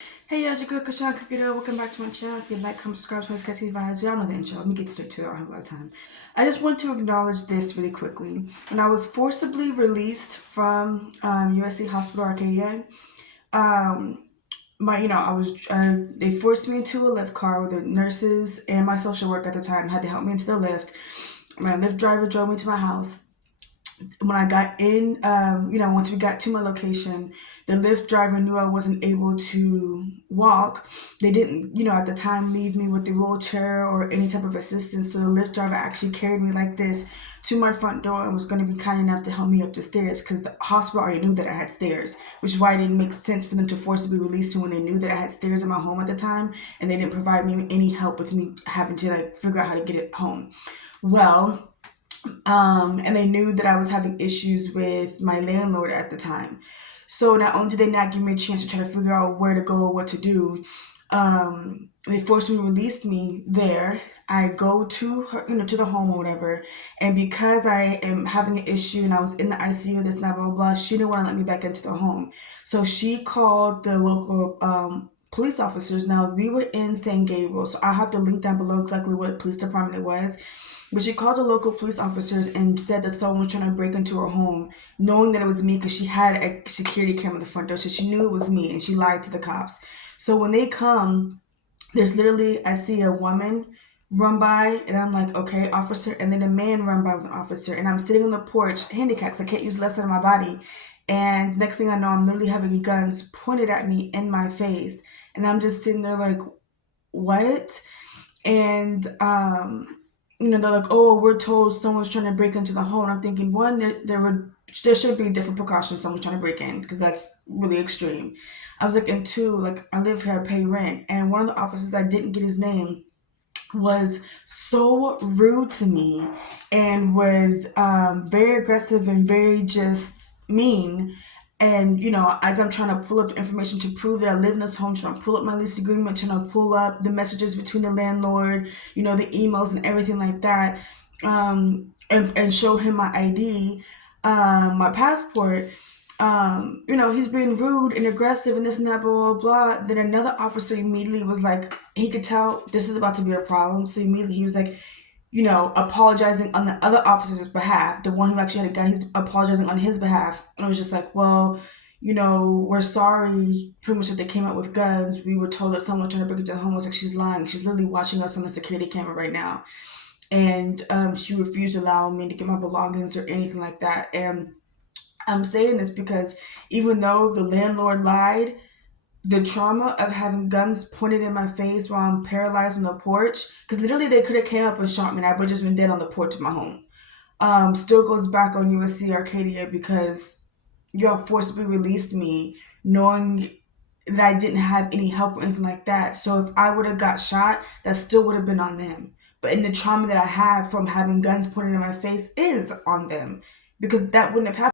Hey y'all, it's your girl Kashawn Cricketero. Welcome back to my channel. If you like, comment, subscribe to my sketchy vibes, y'all know the intro. Let me get straight to it. I don't have a lot of time. I just want to acknowledge this really quickly. When I was forcibly released from USC Hospital Arcadia, um, they forced me into a lift car where the nurses and my social worker at the time had to help me into the lift. My lift driver drove me to my house. When I got in, once we got to my location, the Lyft driver knew I wasn't able to walk. They didn't, at the time leave me with the wheelchair or any type of assistance. So the Lyft driver actually carried me like this to my front door and was going to be kind enough to help me up the stairs because the hospital already knew that I had stairs, which is why it didn't make sense for them to forcibly release me when they knew that I had stairs in my home at the time and they didn't provide me any help with me having to figure out how to get it home. Well, and they knew that I was having issues with my landlord at the time. So not only did they not give me a chance to try to figure out where to go or what to do, they forced me to release me there. I go to her, to the home or whatever. And because I am having an issue and I was in the ICU, this, blah, blah, blah, she didn't want to let me back into the home. So she called the local police officers. Now, we were in San Gabriel, so I'll have to link down below exactly what police department it was. But she called the local police officers and said that someone was trying to break into her home, knowing that it was me because she had a security camera at the front door. So she knew it was me and she lied to the cops. So when they come, there's literally, I see a woman run by and I'm like, okay, officer. And then a man run by with an officer. And I'm sitting on the porch, handicapped, so I can't use the left side of my body. And next thing I know, I'm literally having guns pointed at me in my face. And I'm just sitting there like, what? And, they're like, oh, we're told someone's trying to break into the home. And I'm thinking, one, there should be different precautions if someone's trying to break in because that's really extreme. I was like, and two, like I live here, I pay rent. And one of the officers, I didn't get his name, was so rude to me and was very aggressive and very just mean. And, as I'm trying to pull up the information to prove that I live in this home, trying to pull up my lease agreement, trying to pull up the messages between the landlord, the emails and everything like that, and show him my ID, my passport, he's being rude and aggressive and this and that, blah, blah, blah. Then another officer immediately was like, he could tell this is about to be a problem. So immediately he was like, apologizing on the other officer's behalf, the one who actually had a gun, he's apologizing on his behalf. And I was just like, well, we're sorry, pretty much that they came out with guns. We were told that someone trying to break into the home. Was like, she's lying. She's literally watching us on the security camera right now. And she refused to allow me to get my belongings or anything like that. And I'm saying this because even though the landlord lied, the trauma of having guns pointed in my face while I'm paralyzed on the porch, because literally they could have came up and shot me and I would have just been dead on the porch of my home, still goes back on USC Arcadia because y'all forcibly released me knowing that I didn't have any help or anything like that. So if I would have got shot, that still would have been on them. But in the trauma that I have from having guns pointed in my face is on them because that wouldn't have happened.